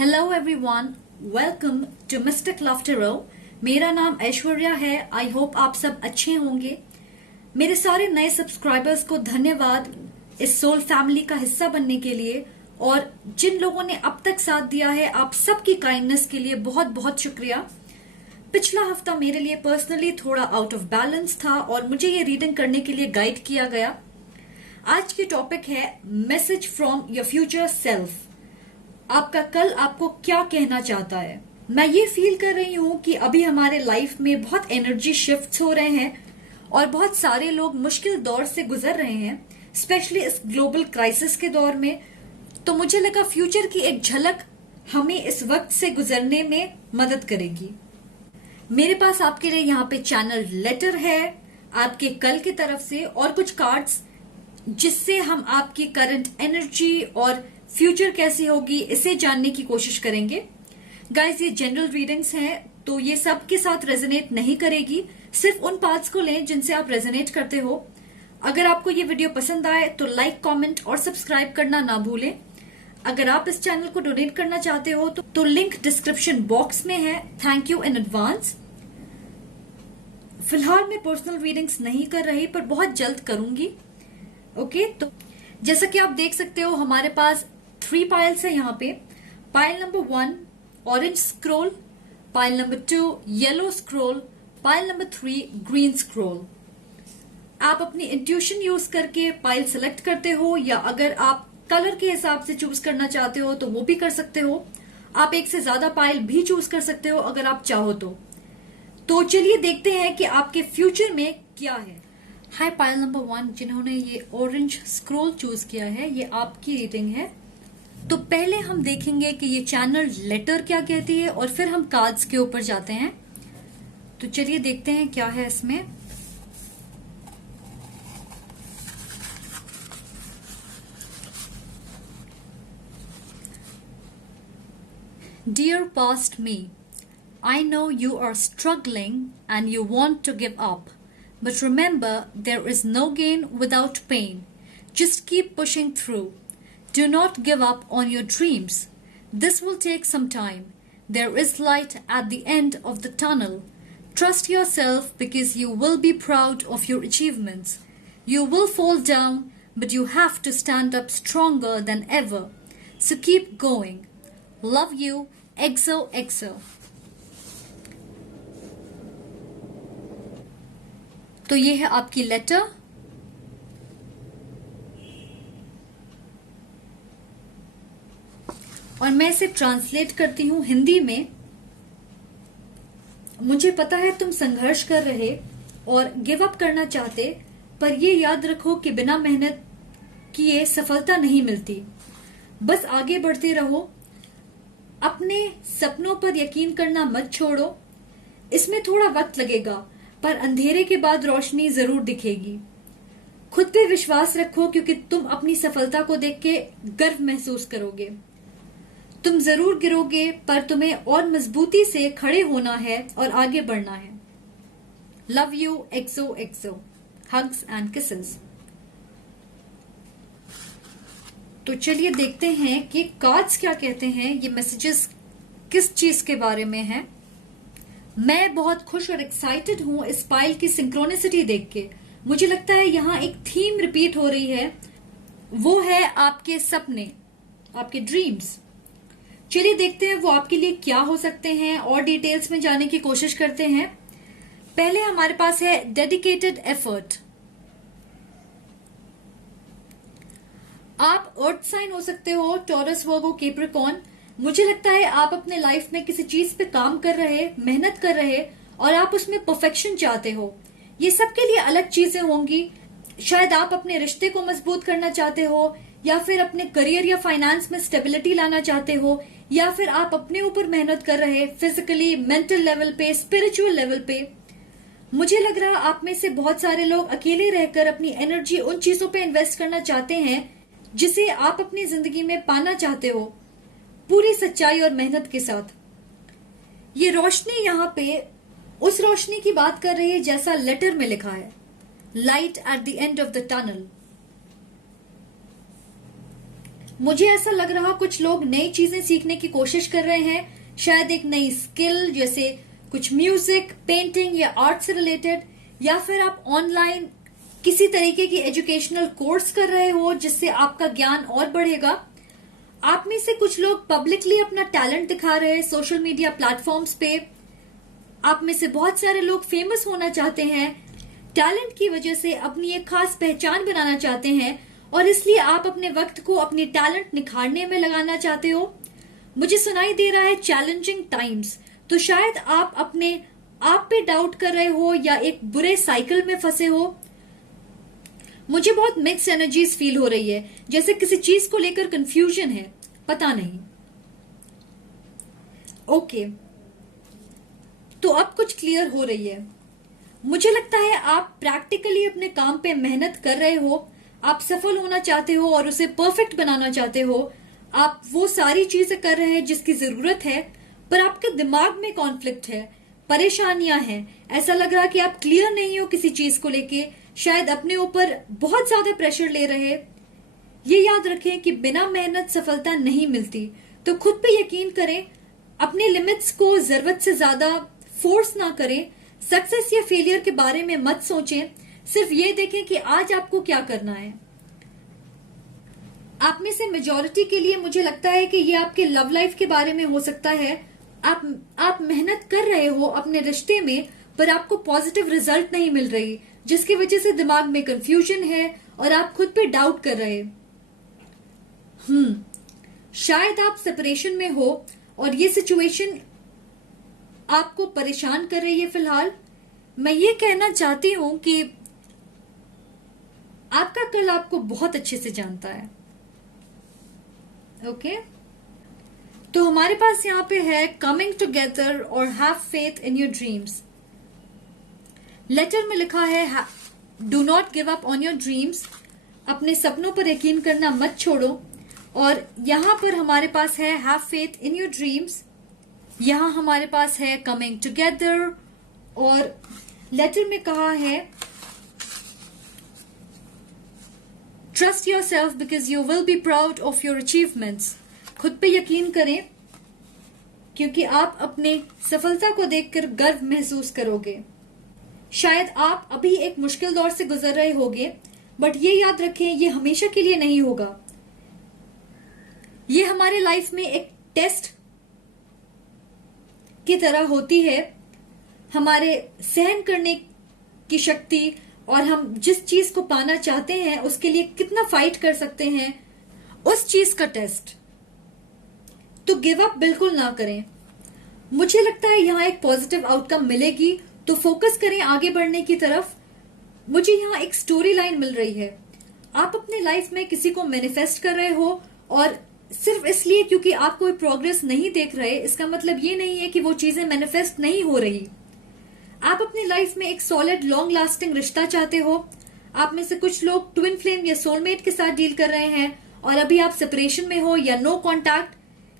Hello everyone, welcome to mystic laughter. मेरा नाम ऐश्वर्या है। आई होप आप सब अच्छे होंगे। मेरे सारे नए सब्सक्राइबर्स को धन्यवाद इस सोल फैमिली का हिस्सा बनने के लिए, और जिन लोगों ने अब तक साथ दिया है आप सबकी काइंडनेस के लिए बहुत बहुत शुक्रिया। पिछला हफ्ता मेरे लिए पर्सनली थोड़ा आउट ऑफ बैलेंस था और मुझे ये रीडिंग करने के लिए गाइड किया गया। आज की टॉपिक है message from your future self. आपका कल आपको क्या कहना चाहता है। मैं ये फील कर रही हूं कि अभी हमारे लाइफ में बहुत एनर्जी शिफ्ट्स हो रहे हैं और बहुत सारे लोग मुश्किल दौर से गुजर रहे हैं, स्पेशली इस ग्लोबल क्राइसिस के दौर में। तो मुझे लगा फ्यूचर की एक झलक हमें इस वक्त से गुजरने में मदद करेगी। मेरे पास आपके लिए यहाँ पे चैनल लेटर है आपके कल की तरफ से, और कुछ कार्ड्स जिससे हम आपकी करंट एनर्जी और फ्यूचर कैसी होगी इसे जानने की कोशिश करेंगे। गाइस, ये जनरल रीडिंग्स हैं तो ये सबके साथ रेजोनेट नहीं करेगी। सिर्फ उन पार्ट्स को लें जिनसे आप रेजोनेट करते हो। अगर आपको ये वीडियो पसंद आए तो लाइक, कमेंट और सब्सक्राइब करना ना भूलें। अगर आप इस चैनल को डोनेट करना चाहते हो तो लिंक डिस्क्रिप्शन बॉक्स में है। Thank you in advance. फिलहाल मैं पर्सनल रीडिंग्स नहीं कर रही, पर बहुत जल्द करूंगी। ओके, तो जैसा कि आप देख सकते हो हमारे पास 3 पाइल्स है यहाँ पे। Pile number 1 orange scroll, pile number 2 yellow scroll, pile number 3 green scroll. आप अपनी इंट्यूशन यूज करके पाइल सेलेक्ट करते हो, या अगर आप कलर के हिसाब से चूज करना चाहते हो तो वो भी कर सकते हो। आप एक से ज्यादा पाइल भी चूज कर सकते हो अगर आप चाहो तो चलिए देखते हैं कि आपके फ्यूचर में क्या है। हाय पाइल नंबर 1, जिन्होंने ये ऑरेंज स्क्रोल चूज किया है, ये आपकी रीडिंग है। तो पहले हम देखेंगे कि ये चैनल लेटर क्या कहती है और फिर हम कार्ड्स के ऊपर जाते हैं। तो चलिए देखते हैं क्या है इसमें। Dear past me, I know you are struggling and you want to give up. But remember, there is no gain without pain. Just keep pushing through. Do not give up on your dreams. This will take some time. There is light at the end of the tunnel. Trust yourself because you will be proud of your achievements. You will fall down, but you have to stand up stronger than ever. So keep going. Love you, XOXO. तो ये है आपकी letter. और मैं इसे translate करती हूँ हिंदी में। मुझे पता है तुम संघर्ष कर रहे और गिव अप करना चाहते, पर ये याद रखो कि बिना मेहनत किए सफलता नहीं मिलती। बस आगे बढ़ते रहो। अपने सपनों पर यकीन करना मत छोड़ो। इसमें थोड़ा वक्त लगेगा, पर अंधेरे के बाद रोशनी जरूर दिखेगी। खुद पे विश्वास रखो, क्योंकि तुम अपनी सफलता को देख के गर्व महसूस करोगे। तुम जरूर गिरोगे, पर तुम्हें और मजबूती से खड़े होना है और आगे बढ़ना है। Love you, XOXO। Hugs and kisses. तो चलिए देखते हैं कि कार्ड्स क्या कहते हैं। ये मैसेजेस किस चीज के बारे में है। मैं बहुत खुश और एक्साइटेड हूं इस पाइल की सिंक्रोनिसिटी देख के। मुझे लगता है यहाँ एक थीम रिपीट हो रही है, वो है आपके सपने, आपके ड्रीम्स। चलिए देखते हैं वो आपके लिए क्या हो सकते हैं और डिटेल्स में जाने की कोशिश करते हैं। पहले हमारे पास है डेडिकेटेड एफर्ट। आप अर्थ साइन हो सकते हो, टॉरस, वर्गो, कैप्रिकॉर्न। मुझे लगता है आप अपने लाइफ में किसी चीज पे काम कर रहे, मेहनत कर रहे और आप उसमें परफेक्शन चाहते हो। ये सबके लिए अलग चीजें होंगी। शायद आप अपने रिश्ते को मजबूत करना चाहते हो, या फिर अपने करियर या फाइनेंस में स्टेबिलिटी लाना चाहते हो, या फिर आप अपने ऊपर मेहनत कर रहे, फिजिकली, मेंटल लेवल पे, स्पिरिचुअल लेवल पे। मुझे लग रहा आप में से बहुत सारे लोग अकेले रहकर अपनी एनर्जी उन चीजों पे इन्वेस्ट करना चाहते हैं जिसे आप अपनी जिंदगी में पाना चाहते हो, पूरी सच्चाई और मेहनत के साथ। ये रोशनी यहाँ पे उस रोशनी की बात कर रही है जैसा लेटर में लिखा है, light at the end of the tunnel. मुझे ऐसा लग रहा कुछ लोग नई चीजें सीखने की कोशिश कर रहे हैं, शायद एक नई स्किल जैसे कुछ म्यूजिक, पेंटिंग या आर्ट से रिलेटेड, या फिर आप ऑनलाइन किसी तरीके की एजुकेशनल कोर्स कर रहे हो जिससे आपका ज्ञान और बढ़ेगा। आप में से कुछ लोग पब्लिकली अपना टैलेंट दिखा रहे हैं सोशल मीडिया प्लेटफॉर्म्स पे। आप में से बहुत सारे लोग फेमस होना चाहते हैं, टैलेंट की वजह से अपनी एक खास पहचान बनाना चाहते हैं और इसलिए आप अपने वक्त को अपनी टैलेंट निखारने में लगाना चाहते हो। मुझे सुनाई दे रहा है चैलेंजिंग टाइम्स, तो शायद आप अपने आप पे डाउट कर रहे हो या एक बुरे साइकिल में फंसे हो। मुझे बहुत मिक्स एनर्जीज फील हो रही है, जैसे किसी चीज को लेकर कंफ्यूजन है, पता नहीं। ओके, तो अब कुछ क्लियर हो रही है। मुझे लगता है आप प्रैक्टिकली अपने काम पे मेहनत कर रहे हो, आप सफल होना चाहते हो और उसे परफेक्ट बनाना चाहते हो। आप वो सारी चीजें कर रहे हैं जिसकी जरूरत है, पर आपके दिमाग में कॉन्फ्लिक्ट है, परेशानियां हैं। ऐसा लग रहा कि आप क्लियर नहीं हो किसी चीज को लेके, शायद अपने ऊपर बहुत ज्यादा प्रेशर ले रहे। ये याद रखें कि बिना मेहनत सफलता नहीं मिलती, तो खुद पे यकीन करें, अपने लिमिट्स को जरूरत से ज्यादा फोर्स ना करें। सक्सेस या फेलियर के बारे में मत सोचें, सिर्फ ये देखें कि आज आपको क्या करना है। आप में से मेजॉरिटी के लिए मुझे लगता है कि ये आपके लव लाइफ के बारे में हो सकता है। आप मेहनत कर रहे हो अपने रिश्ते में, पर आपको पॉजिटिव रिजल्ट नहीं मिल रही, जिसकी वजह से दिमाग में कंफ्यूजन है और आप खुद पे डाउट कर रहे। शायद आप सेपरेशन में हो और ये सिचुएशन आपको परेशान कर रही है फिलहाल। मैं ये कहना चाहती हूं कि आपका कल आपको बहुत अच्छे से जानता है। ओके, तो हमारे पास यहां पे है कमिंग टुगेदर और have faith in your dreams. Letter में लिखा है do not give up on your dreams, अपने सपनों पर यकीन करना मत छोड़ो। और यहां पर हमारे पास है have faith in your dreams, यहां हमारे पास है कमिंग टुगेदर, और लेटर में कहा है trust your self because you will be proud of your achievements. खुद पे यकीन करें क्योंकि आप अपने सफलता को देखकर गर्व महसूस करोगे। शायद आप अभी एक मुश्किल दौर से गुजर रहे होगे, बट ये याद रखें ये हमेशा के लिए नहीं होगा। ये हमारे लाइफ में एक टेस्ट की तरह होती है, हमारे सहन करने की शक्ति और हम जिस चीज को पाना चाहते हैं उसके लिए कितना फाइट कर सकते हैं, उस चीज का टेस्ट। तो गिव अप बिल्कुल ना करें। मुझे लगता है यहां एक पॉजिटिव आउटकम मिलेगी, तो फोकस करें आगे बढ़ने की तरफ। मुझे यहां एक स्टोरी लाइन मिल रही है। आप अपने लाइफ में किसी को मैनिफेस्ट कर रहे हो और सिर्फ इसलिए क्योंकि आप कोई प्रोग्रेस नहीं देख रहे, इसका मतलब ये नहीं है कि वो चीजें मैनिफेस्ट नहीं हो रही। आप अपनी लाइफ में एक सॉलिड लॉन्ग लास्टिंग रिश्ता चाहते हो। आप में से कुछ लोग ट्विन फ्लेम या सोलमेट के साथ डील कर रहे हैं और अभी आप सेपरेशन में हो या नो कॉन्टैक्ट,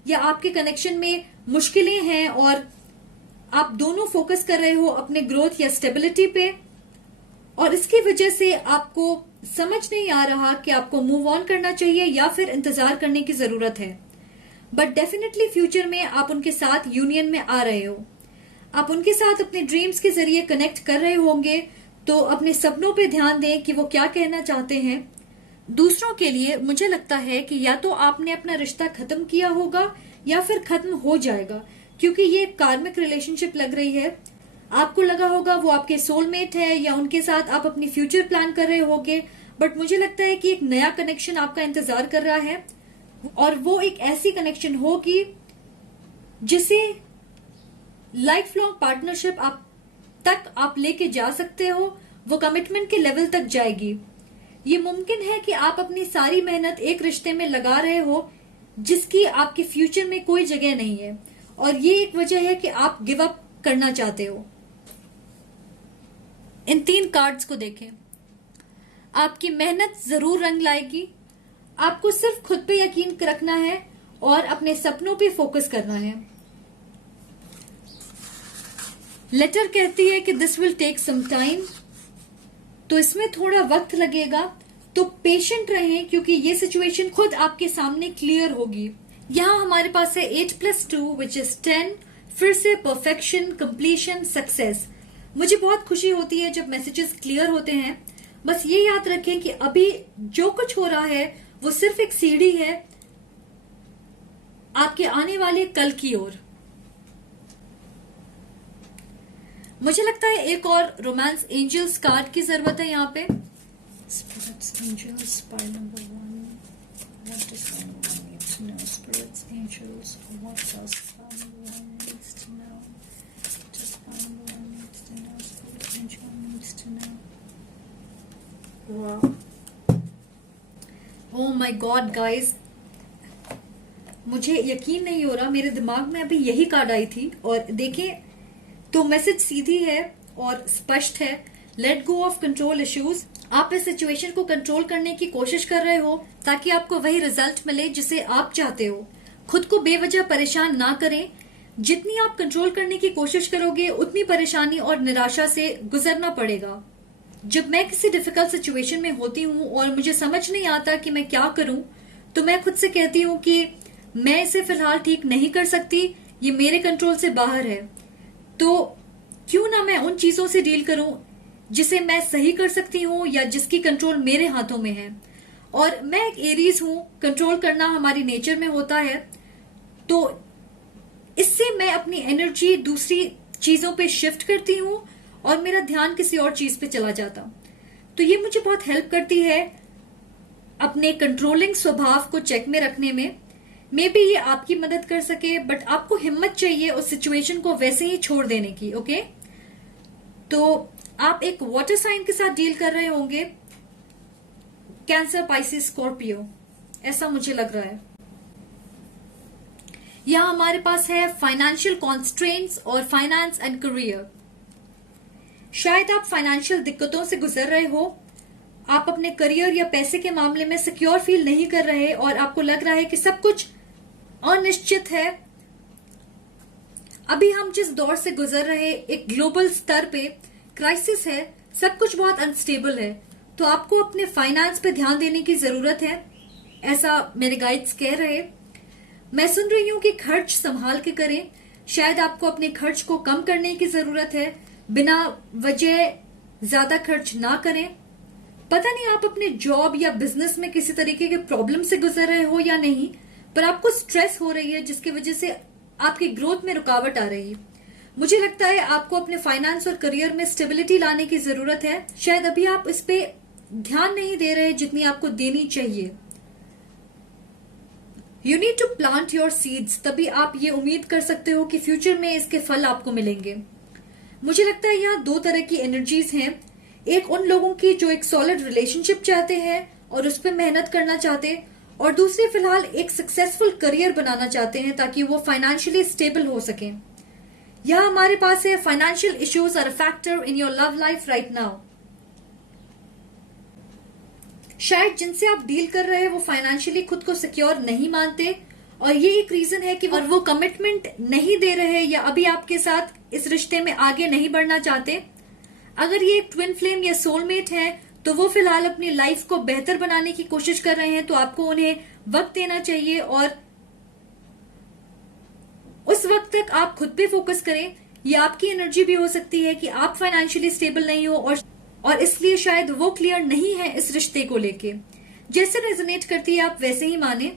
या आपके कनेक्शन में मुश्किलें हैं और आप दोनों फोकस कर रहे हो अपने ग्रोथ या स्टेबिलिटी पे, और इसकी वजह से आपको समझ नहीं आ रहा कि आपको मूव ऑन करना चाहिए या फिर इंतजार करने की जरूरत है। बट डेफिनेटली फ्यूचर में आप उनके साथ यूनियन में आ रहे हो। आप उनके साथ अपने ड्रीम्स के जरिए कनेक्ट कर रहे होंगे, तो अपने सपनों पे ध्यान दें कि वो क्या कहना चाहते हैं। दूसरों के लिए मुझे लगता है कि या तो आपने अपना रिश्ता खत्म किया होगा या फिर खत्म हो जाएगा, क्योंकि ये कार्मिक रिलेशनशिप लग रही है। आपको लगा होगा वो आपके सोलमेट है या उनके साथ आप अपनी फ्यूचर प्लान कर रहे होगे, बट मुझे लगता है कि एक नया कनेक्शन आपका इंतजार कर रहा है और वो एक ऐसी कनेक्शन होगी जिसे लाइफ लॉन्ग पार्टनरशिप आप लेके जा सकते हो। वो कमिटमेंट के लेवल तक जाएगी। ये मुमकिन है कि आप अपनी सारी मेहनत एक रिश्ते में लगा रहे हो जिसकी आपके फ्यूचर में कोई जगह नहीं है, और ये एक वजह है कि आप गिव अप करना चाहते हो। इन 3 कार्ड्स को देखें। आपकी मेहनत जरूर रंग लाएगी। आपको सिर्फ खुद पे यकीन रखना है और अपने सपनों पे फोकस करना है। लेटर कहती है कि this will take some time, तो इसमें थोड़ा वक्त लगेगा। तो तो पेशेंट रहें, क्योंकि ये सिचुएशन खुद आपके सामने क्लियर होगी। यहाँ हमारे पास है 8+2 विच इज 10, फिर से परफेक्शन, कंप्लीशन, सक्सेस। मुझे बहुत खुशी होती है जब मैसेजेस क्लियर होते हैं। बस ये याद रखें कि अभी जो कुछ हो रहा है वो सिर्फ एक सीढ़ी है आपके आने वाले कल की ओर। मुझे लगता है एक और रोमांस एंजल्स कार्ड की जरूरत है यहाँ पे। Spirits, angels, pile number 1. What does someone need to know? Spirits, angels, what does someone needs to know? What does someone needs to know? Spirit, angel needs to know. Wow. Oh my God, guys. मुझे यकीन नहीं हो रहा, मेरे दिमाग में अभी यही कार्ड आई थी और देखें तो मैसेज सीधी है और स्पष्ट है। Let go of control issues. आप इस सिचुएशन को कंट्रोल करने की कोशिश कर रहे हो ताकि आपको वही रिजल्ट मिले जिसे आप चाहते हो। खुद को बेवजह परेशान ना करें। जितनी आप कंट्रोल करने की कोशिश करोगे उतनी परेशानी और निराशा से गुजरना पड़ेगा। जब मैं किसी डिफिकल्ट सिचुएशन में होती हूँ और मुझे समझ नहीं आता कि मैं क्या करूं, तो मैं खुद से कहती हूँ कि मैं इसे फिलहाल ठीक नहीं कर सकती, ये मेरे कंट्रोल से बाहर है। तो क्यों ना मैं उन चीजों से डील करूं जिसे मैं सही कर सकती हूँ या जिसकी कंट्रोल मेरे हाथों में है। और मैं एक एरीज हूं, कंट्रोल करना हमारी नेचर में होता है, तो इससे मैं अपनी एनर्जी दूसरी चीजों पे शिफ्ट करती हूँ और मेरा ध्यान किसी और चीज पे चला जाता। तो ये मुझे बहुत हेल्प करती है अपने कंट्रोलिंग स्वभाव को चेक में रखने में। मे बी ये आपकी मदद कर सके, बट आपको हिम्मत चाहिए उस सिचुएशन को वैसे ही छोड़ देने की। ओके, तो आप एक वाटर साइन के साथ डील कर रहे होंगे, कैंसर, पाइसिस, स्कॉर्पियो, ऐसा मुझे लग रहा है। यहां हमारे पास है फाइनेंशियल कॉन्स्ट्रेंट्स और फाइनेंस एंड करियर। शायद आप फाइनेंशियल दिक्कतों से गुजर रहे हो, आप अपने करियर या पैसे के मामले में सिक्योर फील नहीं कर रहे और आपको लग रहा है कि सब कुछ अनिश्चित है। अभी हम जिस दौर से गुजर रहे, एक ग्लोबल स्तर पे क्राइसिस है, सब कुछ बहुत अनस्टेबल है, तो आपको अपने फाइनेंस पे ध्यान देने की जरूरत है, ऐसा मेरे गाइड्स कह रहे। मैं सुन रही हूं कि खर्च संभाल के करें। शायद आपको अपने खर्च को कम करने की जरूरत है, बिना वजह ज्यादा खर्च ना करें। पता नहीं आप अपने जॉब या बिजनेस में किसी तरीके के प्रॉब्लम से गुजर रहे हो या नहीं, पर आपको स्ट्रेस हो रही है जिसकी वजह से आपकी ग्रोथ में रुकावट आ रही है। मुझे लगता है आपको अपने फाइनेंस और करियर में स्टेबिलिटी लाने की जरूरत है। शायद अभी आप इस पे ध्यान नहीं दे रहे जितनी आपको देनी चाहिए। You need to plant your seeds, तभी आप ये उम्मीद कर सकते हो कि फ्यूचर में इसके फल आपको मिलेंगे। मुझे लगता है यहाँ दो तरह की एनर्जीज हैं। एक उन लोगों की जो एक सॉलिड रिलेशनशिप चाहते हैं और उस पर मेहनत करना चाहते, और दूसरे फिलहाल एक सक्सेसफुल करियर बनाना चाहते हैं ताकि वो फाइनेंशियली स्टेबल हो सकें। यहाँ हमारे पास है financial issues are a factor in your love life right now. शायद जिनसे आप डील कर रहे हैं वो फाइनेंशियली खुद को सिक्योर नहीं मानते और ये एक रीजन है कि वो कमिटमेंट नहीं दे रहे या अभी आपके साथ इस रिश्ते में आगे नहीं बढ़ना चाहते। अगर ये एक ट्विन फ्लेम या सोलमेट है तो वो फिलहाल अपनी लाइफ को बेहतर बनाने की कोशिश कर रहे हैं, तो आपको उन्हें वक्त देना चाहिए और उस वक्त तक आप खुद पे फोकस करें। ये आपकी एनर्जी भी हो सकती है कि आप फाइनेंशियली स्टेबल नहीं हो और इसलिए शायद वो क्लियर नहीं है इस रिश्ते को लेके। जैसे रेजोनेट करती है आप वैसे ही माने,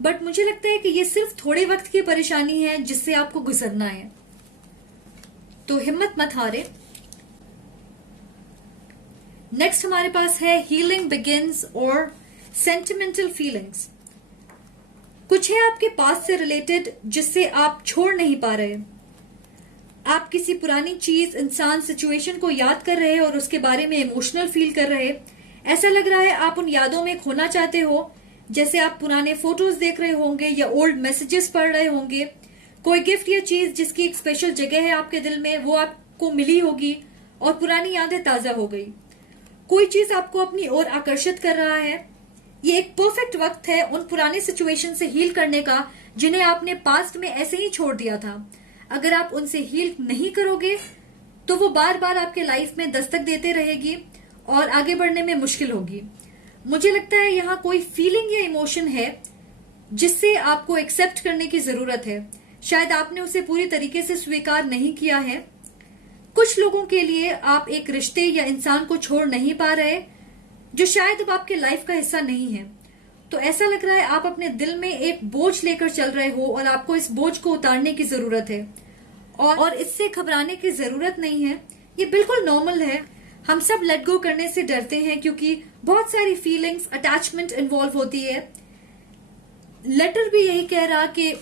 बट मुझे लगता है कि ये सिर्फ थोड़े वक्त की परेशानी है जिससे आपको गुजरना है, तो हिम्मत मत हारे। नेक्स्ट हमारे पास है हीलिंग बिगिंस और सेंटिमेंटल फीलिंग्स। कुछ है आपके पास से रिलेटेड जिससे आप छोड़ नहीं पा रहे। आप किसी पुरानी चीज, इंसान, सिचुएशन को याद कर रहे और उसके बारे में इमोशनल फील कर रहे। ऐसा लग रहा है आप उन यादों में खोना चाहते हो, जैसे आप पुराने फोटोज देख रहे होंगे या ओल्ड मैसेजेस पढ़ रहे होंगे। कोई गिफ्ट या चीज जिसकी एक स्पेशल जगह है आपके दिल में, वो आपको मिली होगी और पुरानी यादें ताजा हो गई। कोई चीज आपको अपनी ओर आकर्षित कर रहा है। ये एक परफेक्ट वक्त है उन पुराने सिचुएशन से हील करने का जिन्हें आपने पास्ट में ऐसे ही छोड़ दिया था। अगर आप उनसे हील नहीं करोगे तो वो बार बार आपके लाइफ में दस्तक देते रहेगी और आगे बढ़ने में मुश्किल होगी। मुझे लगता है यहाँ कोई फीलिंग या इमोशन है जिससे आपको एक्सेप्ट करने की जरूरत है। शायद आपने उसे पूरी तरीके से स्वीकार नहीं किया है। कुछ लोगों के लिए आप एक रिश्ते या इंसान को छोड़ नहीं पा रहे जो शायद अब आपके लाइफ का हिस्सा नहीं है। तो ऐसा लग रहा है आप अपने दिल में एक बोझ लेकर चल रहे हो और आपको इस बोझ को उतारने की जरूरत है। और इससे घबराने की जरूरत नहीं है, ये बिल्कुल नॉर्मल है। हम सब लेट गो करने से डरते हैं क्योंकि बहुत सारी फीलिंग्स, अटैचमेंट इन्वॉल्व होती है। लेटर भी यही कह रहा कि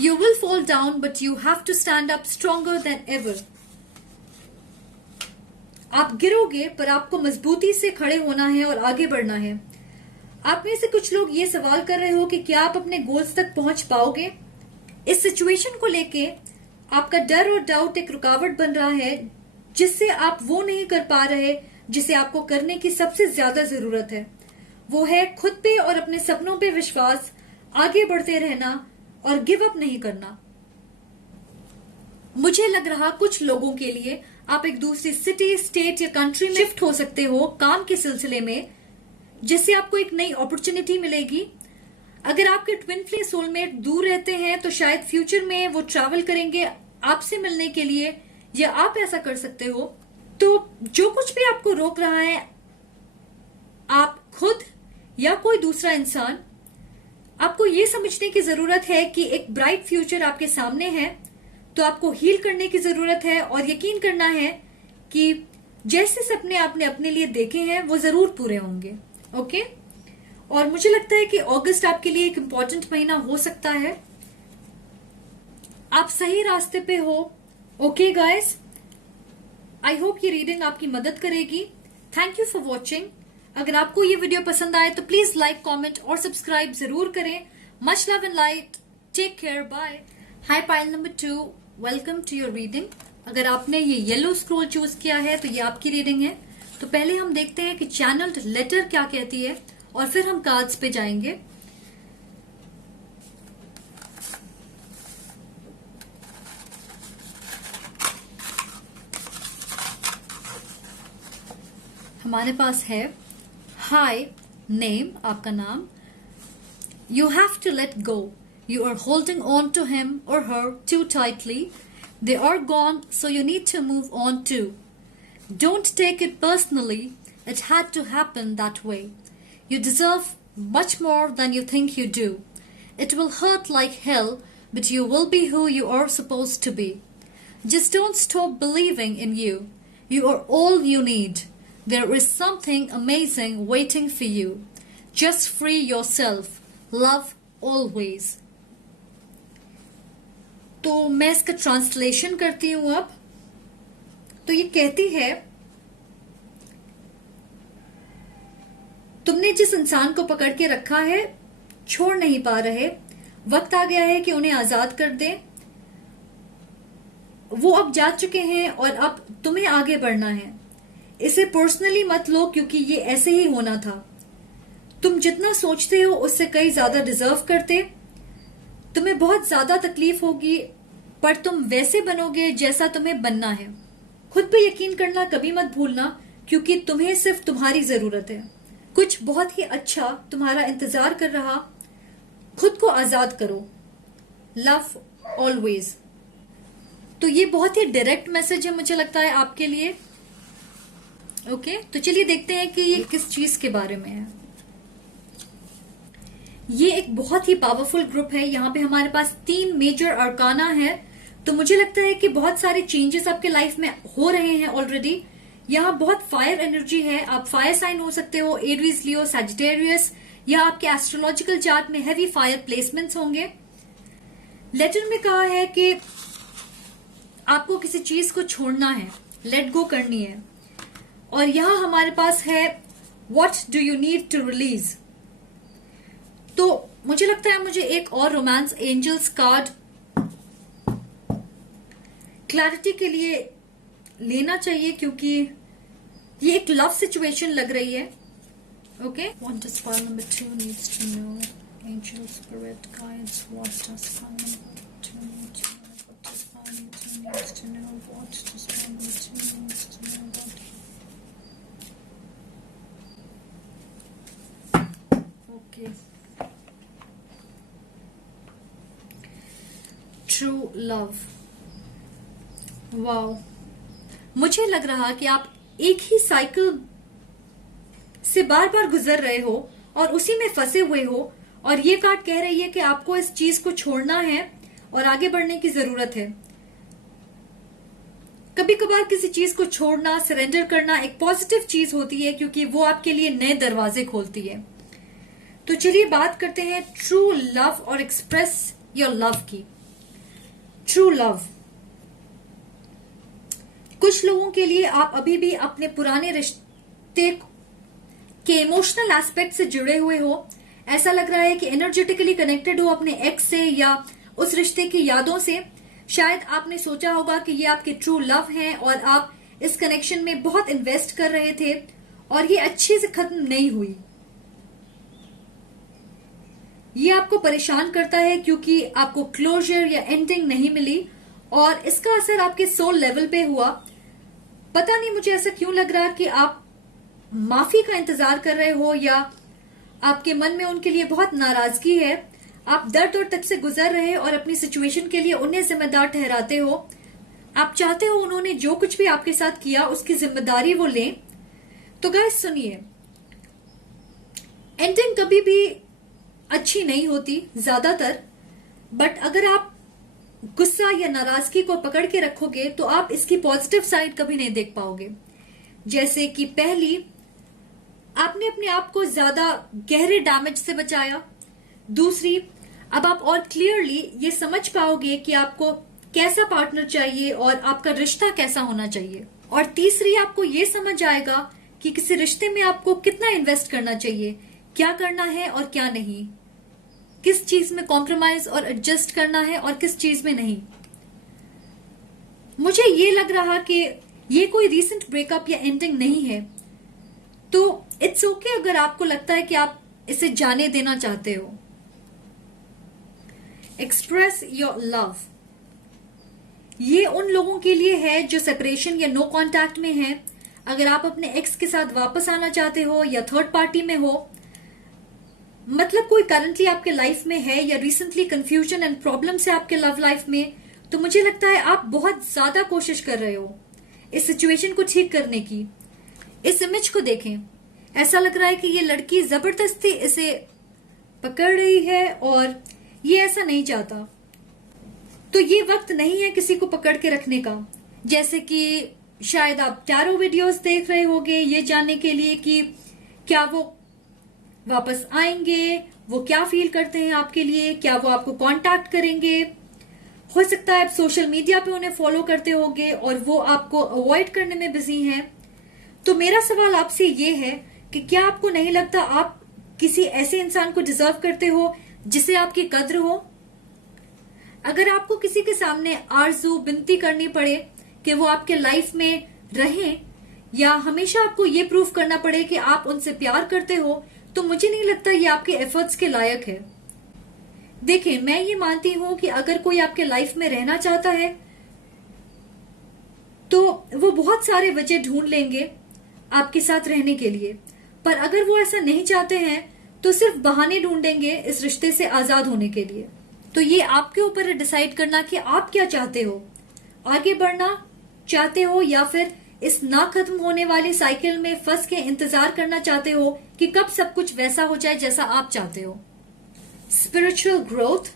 you will fall down but you have to stand up stronger than ever. आप गिरोगे पर आपको मजबूती से खड़े होना है और आगे बढ़ना है। आप में से कुछ लोग ये सवाल कर रहे हो कि क्या आप अपने गोल्स तक पहुंच पाओगे। इस सिचुएशन को लेके आपका डर और डाउट एक रुकावट बन रहा है जिससे आप वो नहीं कर पा रहे जिसे आपको करने की सबसे ज्यादा जरूरत है। वो है खुद पे और अपने सपनों पे विश्वास, आगे बढ़ते रहना और गिव अप नहीं करना। मुझे लग रहा कुछ लोगों के लिए आप एक दूसरी सिटी, स्टेट या कंट्री में शिफ्ट हो सकते हो काम के सिलसिले में, जिससे आपको एक नई अपॉर्चुनिटी मिलेगी। अगर आपके ट्विन फ्लेम सोलमेट दूर रहते हैं तो शायद फ्यूचर में वो ट्रैवल करेंगे आपसे मिलने के लिए, या आप ऐसा कर सकते हो। तो जो कुछ भी आपको रोक रहा है, आप खुद या कोई दूसरा इंसान, आपको ये समझने की जरूरत है कि एक ब्राइट फ्यूचर आपके सामने है। तो आपको हील करने की जरूरत है और यकीन करना है कि जैसे सपने आपने अपने लिए देखे हैं वो जरूर पूरे होंगे। ओके। और मुझे लगता है कि अगस्त आपके लिए एक इम्पॉर्टेंट महीना हो सकता है। आप सही रास्ते पे हो। ओके गाइस, आई होप ये रीडिंग आपकी मदद करेगी। Thank you for watching. अगर आपको ये वीडियो पसंद आए तो प्लीज लाइक, कमेंट और सब्सक्राइब जरूर करें। Much love and light, take care, bye. Hi pile number 2, welcome to your reading. अगर आपने ये येलो स्क्रोल चूज किया है तो ये आपकी रीडिंग है। तो पहले हम देखते हैं कि चैनल्ड लेटर क्या कहती है और फिर हम कार्ड्स पे जाएंगे। हमारे पास है हाय, नेम, आपका नाम। You have to let go. You are holding on to him or her too tightly. They are gone, so you need to move on too. Don't take it personally. It had to happen that way. You deserve much more than you think you do. It will hurt like hell, but you will be who you are supposed to be. Just don't stop believing in you. You are all you need. There is something amazing waiting for you. Just free yourself. Love always. तो मैं इसका translation करती हूं अब। तो ये कहती है, तुमने जिस इंसान को पकड़ के रखा है छोड़ नहीं पा रहे, वक्त आ गया है कि उन्हें आजाद कर दें। वो अब जा चुके हैं और अब तुम्हें आगे बढ़ना है। इसे पर्सनली मत लो क्योंकि ये ऐसे ही होना था। तुम जितना सोचते हो उससे कई ज्यादा डिजर्व करते। तुम्हें बहुत ज्यादा तकलीफ होगी पर तुम वैसे बनोगे जैसा तुम्हें बनना है। खुद पे यकीन करना कभी मत भूलना क्योंकि तुम्हें सिर्फ तुम्हारी जरूरत है। कुछ बहुत ही अच्छा तुम्हारा इंतजार कर रहा। खुद को आजाद करो। Love always. तो ये बहुत ही डायरेक्ट मैसेज है मुझे लगता है आपके लिए। ओके, तो चलिए देखते हैं कि ये किस चीज के बारे में है। ये एक बहुत ही पावरफुल ग्रुप है। यहाँ पे हमारे पास 3 मेजर अरकाना है। तो मुझे लगता है कि बहुत सारे चेंजेस आपके लाइफ में हो रहे हैं ऑलरेडी। यहाँ बहुत फायर एनर्जी है। आप फायर साइन हो सकते हो, एरीज, लियो, सैजिटेरियस, या आपके एस्ट्रोलॉजिकल चार्ट में हैवी फायर प्लेसमेंट्स होंगे। लेटर में कहा है कि आपको किसी चीज को छोड़ना है, लेट गो करनी है। और यहाँ हमारे पास है what do you need to release. तो मुझे लगता है मुझे एक और रोमांस एंजल्स कार्ड क्लैरिटी के लिए लेना चाहिए क्योंकि ये एक लव सिचुएशन लग रही है। Okay, what does pile number 2 needs to know. Angel spirit guides, what does pile number 2 need to know. What does pile number 2 needs to know. What does pile number 2 needs to know. Okay, true love. Wow, मुझे लग रहा कि आप एक ही cycle से बार बार गुजर रहे हो और उसी में फंसे हुए हो, और ये कार्ड कह रही है कि आपको इस चीज को छोड़ना है और आगे बढ़ने की जरूरत है। कभी कभार किसी चीज को छोड़ना, सरेंडर करना एक पॉजिटिव चीज होती है, क्योंकि वो आपके लिए नए दरवाजे खोलती है। तो चलिए बात करते हैं ट्रू लव और एक्सप्रेस योर लव की। ट्रू लव, कुछ लोगों के लिए आप अभी भी अपने पुराने रिश्ते के इमोशनल एस्पेक्ट से जुड़े हुए हो। ऐसा लग रहा है कि एनर्जेटिकली कनेक्टेड हो अपने एक्स से या उस रिश्ते की यादों से। शायद आपने सोचा होगा कि ये आपके ट्रू लव हैं और आप इस कनेक्शन में बहुत इन्वेस्ट कर रहे थे और ये अच्छे से खत्म नहीं हुई। ये आपको परेशान करता है क्योंकि आपको क्लोजर या एंडिंग नहीं मिली और इसका असर आपके सोल लेवल पे हुआ। पता नहीं, मुझे ऐसा क्यों लग रहा कि आप माफी का इंतजार कर रहे हो या आपके मन में उनके लिए बहुत नाराजगी है। आप दर्द और तक से गुजर रहे और अपनी सिचुएशन के लिए उन्हें जिम्मेदार ठहराते हो। आप चाहते हो उन्होंने जो कुछ भी आपके साथ किया उसकी जिम्मेदारी वो लें। तो गाइस सुनिए, एंडिंग कभी भी अच्छी नहीं होती ज्यादातर, बट अगर आप गुस्सा या नाराजगी को पकड़ के रखोगे तो आप इसकी पॉजिटिव साइड कभी नहीं देख पाओगे। जैसे कि पहली, आपने अपने आप को ज्यादा गहरे डैमेज से बचाया। दूसरी, अब आप और क्लियरली ये समझ पाओगे कि आपको कैसा पार्टनर चाहिए और आपका रिश्ता कैसा होना चाहिए। और तीसरी, आपको ये समझ आएगा कि किसी रिश्ते में आपको कितना इन्वेस्ट करना चाहिए, क्या करना है और क्या नहीं, किस चीज में कॉम्प्रोमाइज और एडजस्ट करना है और किस चीज में नहीं। मुझे ये लग रहा कि ये कोई रीसेंट ब्रेकअप या एंडिंग नहीं है, तो इट्स ओके अगर आपको लगता है कि आप इसे जाने देना चाहते हो। एक्सप्रेस योर लव, ये उन लोगों के लिए है जो सेपरेशन या नो कांटेक्ट में हैं। अगर आप अपने एक्स के साथ वापस आना चाहते हो या थर्ड पार्टी में हो, मतलब कोई करंटली आपके लाइफ में है या रिसेंटली कंफ्यूजन एंड प्रॉब्लम है आपके लव लाइफ में, तो मुझे लगता है आप बहुत ज्यादा कोशिश कर रहे हो इस सिचुएशन को ठीक करने की। इस इमेज को देखें, ऐसा लग रहा है कि ये लड़की जबरदस्ती इसे पकड़ रही है और ये ऐसा नहीं चाहता। तो ये वक्त नहीं है किसी को पकड़ के रखने का। जैसे कि शायद आप टैरो वीडियोस देख रहे होंगे ये जानने के लिए कि क्या वो वापस आएंगे, वो क्या फील करते हैं आपके लिए, क्या वो आपको कांटेक्ट करेंगे। हो सकता है आप सोशल मीडिया पे उन्हें फॉलो करते होंगे और वो आपको अवॉइड करने में बिजी हैं। तो मेरा सवाल आपसे ये है कि क्या आपको नहीं लगता आप किसी ऐसे इंसान को डिजर्व करते हो जिसे आपकी कद्र हो? अगर आपको किसी के सामने आरजू विनती करनी पड़े कि वो आपके लाइफ में रहें या हमेशा आपको ये प्रूफ करना पड़े कि आप उनसे प्यार करते हो, तो मुझे नहीं लगता ये आपके एफर्ट्स के लायक है। देखिए, मैं ये मानती हूं कि अगर कोई आपके लाइफ में रहना चाहता है तो वो बहुत सारे वजह ढूंढ लेंगे आपके साथ रहने के लिए, पर अगर वो ऐसा नहीं चाहते हैं तो सिर्फ बहाने ढूंढेंगे इस रिश्ते से आजाद होने के लिए। तो ये आपके ऊपर है डिसाइड करना कि आप क्या चाहते हो, आगे बढ़ना चाहते हो या फिर इस ना खत्म होने वाली साइकिल में फंस के इंतजार करना चाहते हो कि कब सब कुछ वैसा हो जाए जैसा आप चाहते हो। स्पिरिचुअल ग्रोथ,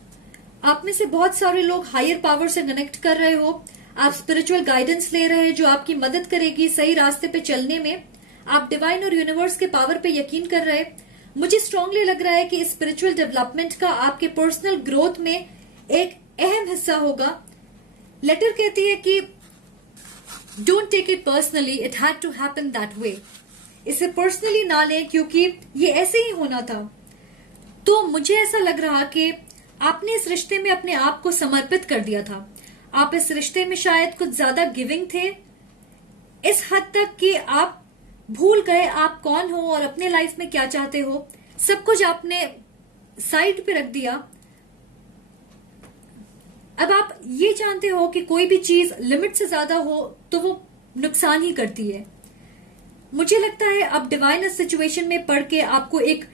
आप में से बहुत सारे लोग हायर पावर से कनेक्ट कर रहे हो। आप स्पिरिचुअल गाइडेंस ले रहे हैं जो आपकी मदद करेगी सही रास्ते पे चलने में। आप डिवाइन और यूनिवर्स के पावर पे यकीन कर रहे हैं। मुझे स्ट्रांगली लग रहा है कि स्पिरिचुअल डेवलपमेंट का आपके पर्सनल ग्रोथ में एक अहम हिस्सा होगा। लेटर कहती है कि don't take it personally, it had to happen that way. इसे पर्सनली ना लें क्योंकि ये ऐसे ही होना था। तो मुझे ऐसा लग रहा कि आपने इस रिश्ते में अपने आप को समर्पित कर दिया था। आप इस रिश्ते में शायद कुछ ज्यादा गिविंग थे, इस हद तक कि आप भूल गए आप कौन हो और अपने लाइफ में क्या चाहते हो। सब कुछ आपने साइड पे रख दिया। अब आप ये जानते हो कि कोई भी चीज लिमिट से ज्यादा हो तो वो नुकसान ही करती है। मुझे लगता है अब डिवाइन इस सिचुएशन में पढ़ के आपको एक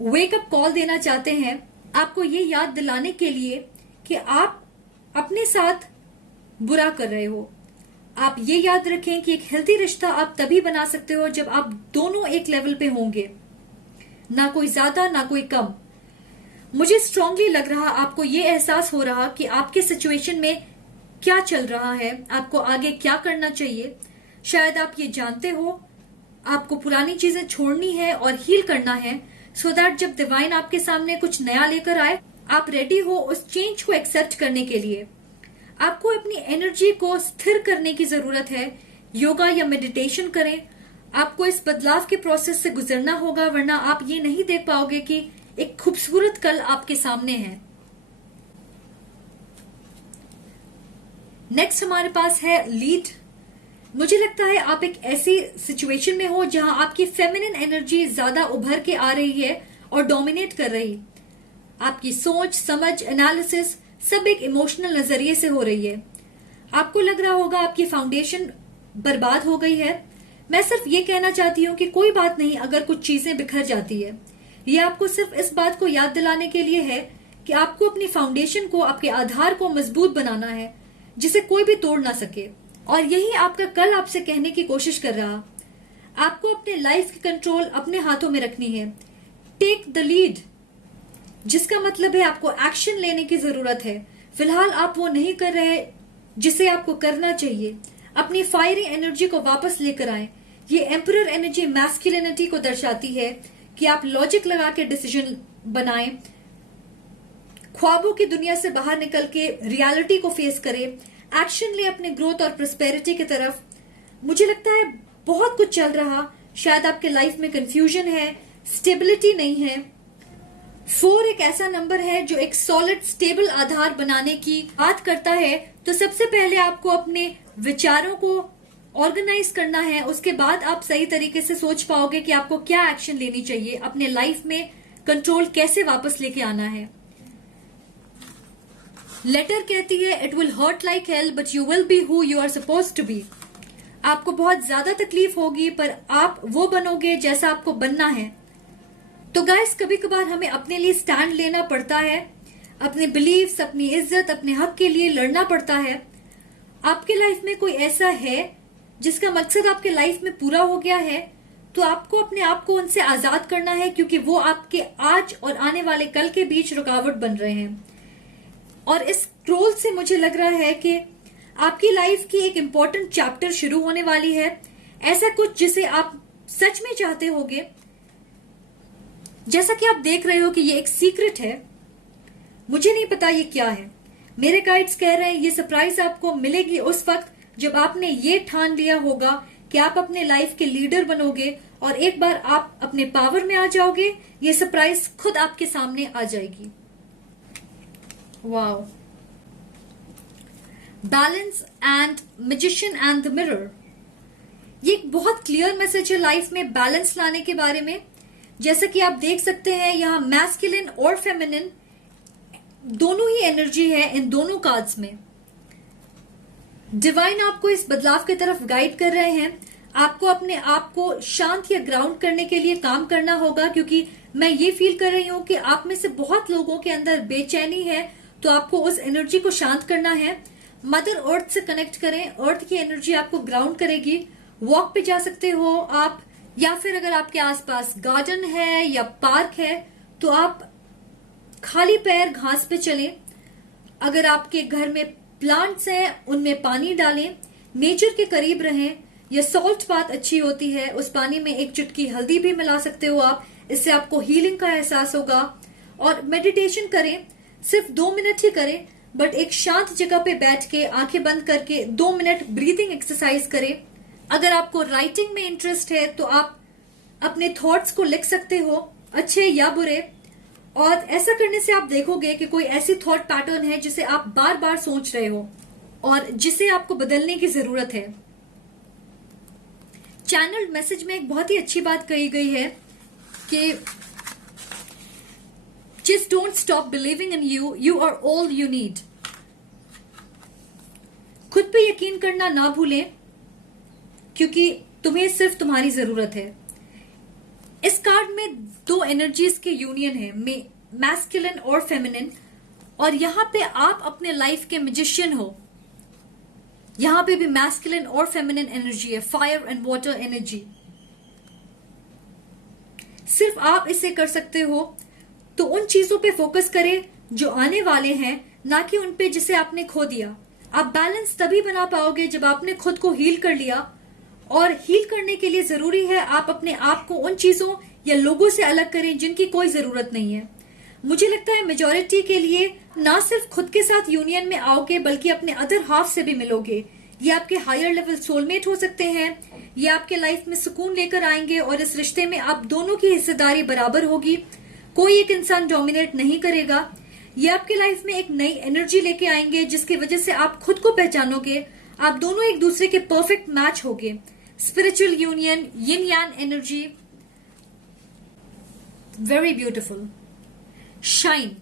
वेकअप कॉल देना चाहते हैं आपको ये याद दिलाने के लिए कि आप अपने साथ बुरा कर रहे हो। आप ये याद रखें कि एक हेल्थी रिश्ता आप तभी बना सकते हो जब आप दोनों एक लेवल पे होंगे, ना कोई ज्यादा ना कोई कम। मुझे स्ट्रांगली लग रहा आपको ये एहसास हो रहा कि आपके सिचुएशन में क्या चल रहा है, आपको आगे क्या करना चाहिए। शायद आप ये जानते हो आपको पुरानी चीजें छोड़नी है और हील करना है, सो दैट जब डिवाइन आपके सामने कुछ नया लेकर आए आप रेडी हो उस चेंज को एक्सेप्ट करने के लिए। आपको अपनी एनर्जी को स्थिर करने की जरूरत है। योगा या मेडिटेशन करें। आपको इस बदलाव के प्रोसेस से गुजरना होगा, वरना आप ये नहीं देख पाओगे कि एक खूबसूरत कल आपके सामने है। नेक्स्ट हमारे पास है लीड। मुझे लगता है आप एक ऐसी सिचुएशन में हो जहां आपकी फेमिनिन एनर्जी ज्यादा उभर के आ रही है और डोमिनेट कर रही। आपकी सोच, समझ, एनालिसिस सब एक इमोशनल नजरिए से हो रही है। आपको लग रहा होगा आपकी फाउंडेशन बर्बाद हो गई है। मैं सिर्फ ये कहना चाहती हूँ कि कोई बात नहीं अगर कुछ चीजें बिखर जाती है। ये आपको सिर्फ इस बात को याद दिलाने के लिए है कि आपको अपनी फाउंडेशन को, आपके आधार को मजबूत बनाना है, जिसे कोई भी तोड़ ना सके। और यही आपका कल आपसे कहने की कोशिश कर रहा। आपको अपने लाइफ की कंट्रोल अपने हाथों में रखनी है। टेक द लीड, जिसका मतलब है आपको एक्शन लेने की जरूरत है। फिलहाल आप वो नहीं कर रहे जिसे आपको करना चाहिए। अपनी फायरी एनर्जी को वापस लेकर आए। ये एम्परर एनर्जी मैस्कुलिनिटी को दर्शाती है कि आप लॉजिक लगा के डिसीजन बनाएं, ख्वाबों की दुनिया से बाहर निकल के रियलिटी को फेस करें, एक्शन ले अपने ग्रोथ और प्रोस्पेरिटी की तरफ। मुझे लगता है बहुत कुछ चल रहा, शायद आपके लाइफ में कंफ्यूजन है, स्टेबिलिटी नहीं है। 4 एक ऐसा नंबर है जो एक सॉलिड स्टेबल आधार बनाने की बात करता है। तो सबसे पहले आपको अपने विचारों को ऑर्गेनाइज करना है, उसके बाद आप सही तरीके से सोच पाओगे कि आपको क्या एक्शन लेनी चाहिए, अपने लाइफ में कंट्रोल कैसे वापस लेके आना है। लेटर कहती है it will hurt like hell but you will be who you are suppose to be. आपको बहुत ज्यादा तकलीफ होगी पर आप वो बनोगे जैसा आपको बनना है। तो गाइस, कभी कभार हमें अपने लिए स्टैंड लेना पड़ता है, अपने बिलीव्स, अपनी इज्जत, अपने हक के लिए लड़ना पड़ता है। आपके लाइफ में कोई ऐसा है जिसका मकसद आपके लाइफ में पूरा हो गया है, तो आपको अपने आप को उनसे आजाद करना है, क्योंकि वो आपके आज और आने वाले कल के बीच रुकावट बन रहे हैं। और इस रोल से मुझे लग रहा है कि आपकी लाइफ की एक इंपॉर्टेंट चैप्टर शुरू होने वाली है। ऐसा कुछ जिसे आप सच में चाहते होगे। जैसा कि आप देख रहे हो कि ये एक सीक्रेट है, मुझे नहीं पता ये क्या है। मेरे गाइड्स कह रहे हैं ये सरप्राइज आपको मिलेगी उस वक्त जब आपने ये ठान लिया होगा कि आप अपने लाइफ के लीडर बनोगे, और एक बार आप अपने पावर में आ जाओगे, ये सरप्राइज खुद आपके सामने आ जाएगी। Wow. Balance and magician and the mirror, ये एक बहुत क्लियर मैसेज है लाइफ में बैलेंस लाने के बारे में। जैसा कि आप देख सकते हैं यहाँ मैस्कुलिन और फेमिनिन दोनों ही एनर्जी है इन दोनों कार्ड्स में। डिवाइन आपको इस बदलाव की तरफ गाइड कर रहे हैं। आपको अपने आप को शांत या ग्राउंड करने के लिए काम करना होगा, क्योंकि मैं ये फील कर रही हूं कि आप में से बहुत लोगों के अंदर बेचैनी है, तो आपको उस एनर्जी को शांत करना है। मदर अर्थ से कनेक्ट करें, अर्थ की एनर्जी आपको ग्राउंड करेगी। वॉक पे जा सकते हो आप, या फिर अगर आपके आसपास गार्डन है या पार्क है तो आप खाली पैर घास पे चलें। अगर आपके घर में प्लांट्स हैं उनमें पानी डालें, नेचर के करीब रहें। यह सॉल्ट बात अच्छी होती है, उस पानी में एक चुटकी हल्दी भी मिला सकते हो आप, इससे आपको हीलिंग का एहसास होगा। और मेडिटेशन करें, सिर्फ 2 मिनट ही करें, बट एक शांत जगह पे बैठ के आंखें बंद करके 2 मिनट ब्रीदिंग एक्सरसाइज करें। अगर आपको राइटिंग में इंटरेस्ट है तो आप अपने थॉट्स को लिख सकते हो, अच्छे या बुरे। और ऐसा करने से आप देखोगे कि कोई ऐसी थॉट पैटर्न है जिसे आप बार बार सोच रहे हो और जिसे आपको बदलने की जरूरत है। चैनल्ड मैसेज में एक बहुत ही अच्छी बात कही गई है कि just don't stop believing in you, you are all you need. खुद पे यकीन करना ना भूलें, क्योंकि तुम्हें सिर्फ तुम्हारी जरूरत है। इस कार्ड में दो एनर्जीज के यूनियन है, मैस्कुलिन और फेमिनिन, और यहां पे आप अपने लाइफ के मैजिशियन हो। यहां पे भी मैस्कुलिन और फेमिनिन एनर्जी है, फायर एंड वाटर एनर्जी। सिर्फ आप इसे कर सकते हो। तो उन चीजों पे फोकस करें जो आने वाले हैं, ना कि उन पे जिसे आपने खो दिया। आप बैलेंस तभी बना पाओगे जब आपने खुद को हील कर लिया, और हील करने के लिए जरूरी है आप अपने आप को उन चीजों या लोगों से अलग करें जिनकी कोई जरूरत नहीं है। मुझे लगता है मेजॉरिटी के लिए ना सिर्फ खुद के साथ यूनियन में आओगे बल्कि अपने अदर हाफ से भी मिलोगे। ये आपके हायर लेवल सोलमेट हो सकते हैं, ये आपके लाइफ में सुकून लेकर आएंगे और इस रिश्ते में आप दोनों की हिस्सेदारी बराबर होगी, कोई एक इंसान डोमिनेट नहीं करेगा। ये आपके लाइफ में एक नई एनर्जी लेके आएंगे जिसकी वजह से आप खुद को पहचानोगे, आप दोनों एक दूसरे के परफेक्ट मैच होगे। स्पिरिचुअल यूनियन, यिन यान एनर्जी, वेरी ब्यूटिफुल। शाइन,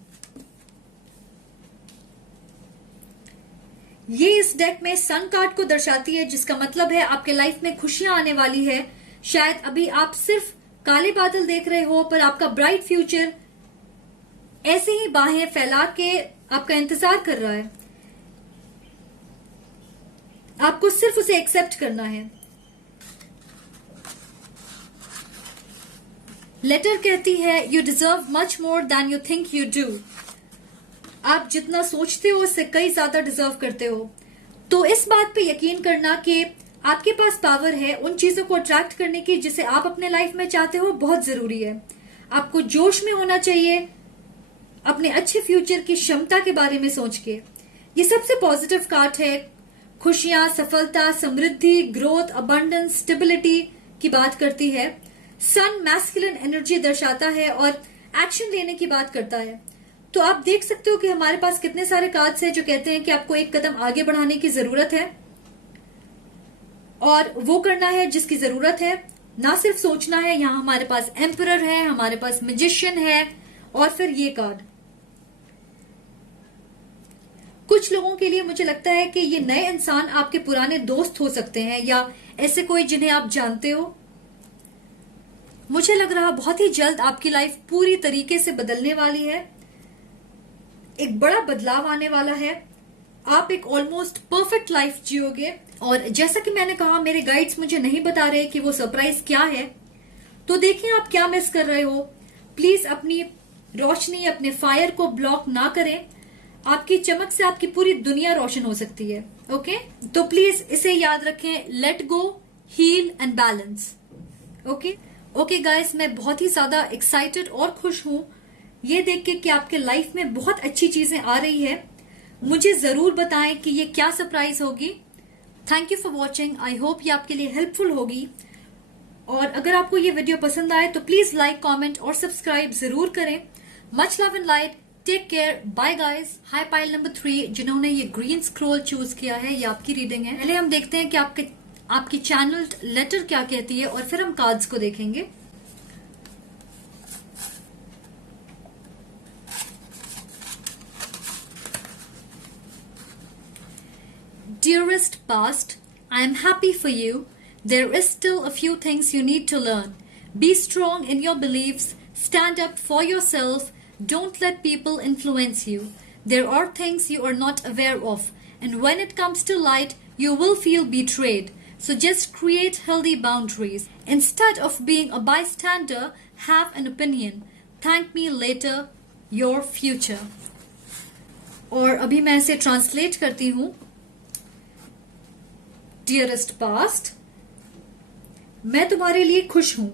ये इस डेक में सन कार्ड को दर्शाती है, जिसका मतलब है आपके लाइफ में खुशियां आने वाली है। शायद अभी आप सिर्फ काले बादल देख रहे हो, पर आपका ब्राइट फ्यूचर ऐसे ही बाहें फैला के आपका इंतजार कर रहा है। आपको सिर्फ उसे एक्सेप्ट करना है। लेटर कहती है, you deserve much more than you think you do. आप जितना सोचते हो उससे कई ज्यादा डिजर्व करते हो। तो इस बात पे यकीन करना कि आपके पास पावर है उन चीजों को अट्रैक्ट करने की जिसे आप अपने लाइफ में चाहते हो, बहुत जरूरी है। आपको जोश में होना चाहिए अपने अच्छे फ्यूचर की क्षमता के बारे में सोच के। ये सबसे पॉजिटिव कार्ड है, खुशियां, सफलता, समृद्धि, ग्रोथ, अबंडेंस, स्टेबिलिटी की बात करती है। सन मैस्कुलिन एनर्जी दर्शाता है और एक्शन लेने की बात करता है। तो आप देख सकते हो कि हमारे पास कितने सारे कार्ड्स हैं जो कहते हैं कि आपको एक कदम आगे बढ़ाने की जरूरत है और वो करना है जिसकी जरूरत है, ना सिर्फ सोचना है। यहां हमारे पास एम्परर है, हमारे पास मैजिशियन है, और फिर ये कार्ड। कुछ लोगों के लिए मुझे लगता है कि ये नए इंसान आपके पुराने दोस्त हो सकते हैं या ऐसे कोई जिन्हें आप जानते हो। मुझे लग रहा बहुत ही जल्द आपकी लाइफ पूरी तरीके से बदलने वाली है, एक बड़ा बदलाव आने वाला है। आप एक ऑलमोस्ट परफेक्ट लाइफ जियोगे। और जैसा कि मैंने कहा, मेरे गाइड्स मुझे नहीं बता रहे कि वो सरप्राइज क्या है, तो देखिए आप क्या मिस कर रहे हो। प्लीज अपनी रोशनी, अपने फायर को ब्लॉक ना करें। आपकी चमक से आपकी पूरी दुनिया रोशन हो सकती है। ओके, तो प्लीज इसे याद रखें, let go, heal and balance. Okay guys, मैं बहुत ही ज्यादा एक्साइटेड और खुश हूं ये देख के कि आपके लाइफ में बहुत अच्छी चीजें आ रही है। मुझे जरूर बताएं कि ये क्या सरप्राइज होगी। Thank you for watching. I hope ये आपके लिए हेल्पफुल होगी। और अगर आपको ये वीडियो पसंद आए तो प्लीज लाइक, कमेंट और सब्सक्राइब जरूर करें। Much love and light, take care, bye guys. Hi pile number 3 जिन्होंने ये ग्रीन स्क्रॉल चूज किया है, ये आपकी रीडिंग है। पहले हम देखते हैं कि आपकी चैनल लेटर क्या कहती है और फिर हम कार्ड्स को देखेंगे। Dearest past, I am happy for you. There is still a few things you need to learn. Be strong in your beliefs. Stand up for yourself. Don't let people influence you. There are things you are not aware of. And when it comes to light, you will feel betrayed. So just create healthy boundaries. Instead of being a bystander, have an opinion. Thank me later. Your future. और अभी मैं इसे translate करती हूँ। Dearest past, मैं तुम्हारे लिए खुश हूं।